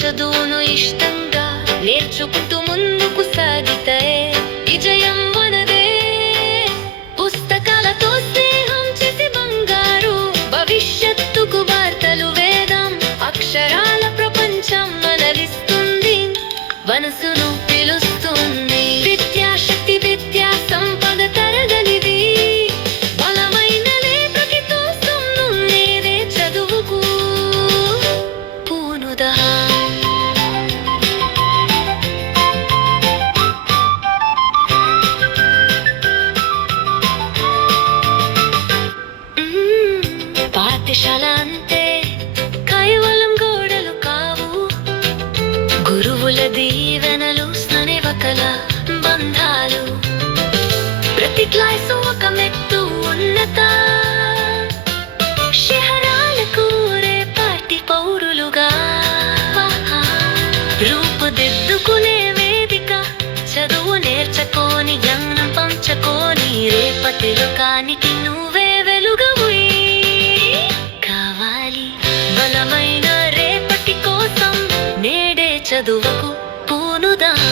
చదువును ఇష్టంగా నేర్చుకుంటూ ముందుకు సాగితే విజయం మనదే. పుస్తకాలతో స్నేహం చేసి బంగారు భవిష్యత్తుకు వార్తలు వేదం. అక్షరాల ప్రపంచం మనలిస్తుంది, మనసును పిలుస్తుంది. విద్యాశక్తి విద్యా సంపద తరగనిది, బలమైన లేఖకి కోసం నున్నేదే చదువుకు పూనుదా. పాఠశాల అంటే కేవలం గోడలు కావు, గురువుల దీవెనలు స్నేహకల బంధాలు. ప్రతి క్లాసు ఒక మెట్టు ఉన్నత శిఖరాలకు రేపటి పౌరులుగా రూపుదిద్దుకునే వేదిక. చదువు నేర్చుకోని జ్ఞానం పంచుకోని రేపటి లోకానికి నువ్వే వెలుగవు కావాలి. బలమైన రేపటి కోసం నేడే చదువుకు పూనుదాం.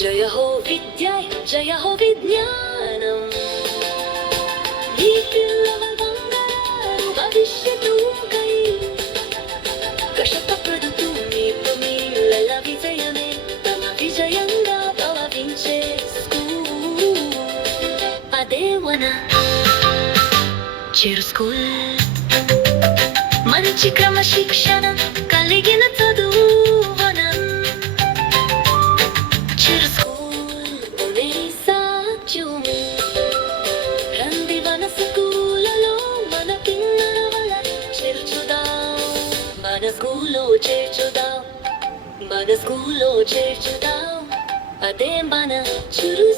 జయ హో విద్య, జయ హో విజ్ఞానం. ఈ పిల్లల బంగారు భవిష్యత్తుకై కష్టపడుతూ పిల్లల విజయమే తమ విజయంగా భావించే స్కూల్. అదే మన చిరు స్కూల్. మంచి క్రమశిక్షణ కలిగిన చదువు వనం. చిరు స్కూల్ పునే సాధ్యం. రండి మన స్కూలలో మన పిల్లల చేర్చుదాం, మన స్కూల్లో చేర్చుదాం, మన స్కూల్లో చేర్చుదాం. అదే మన చిరు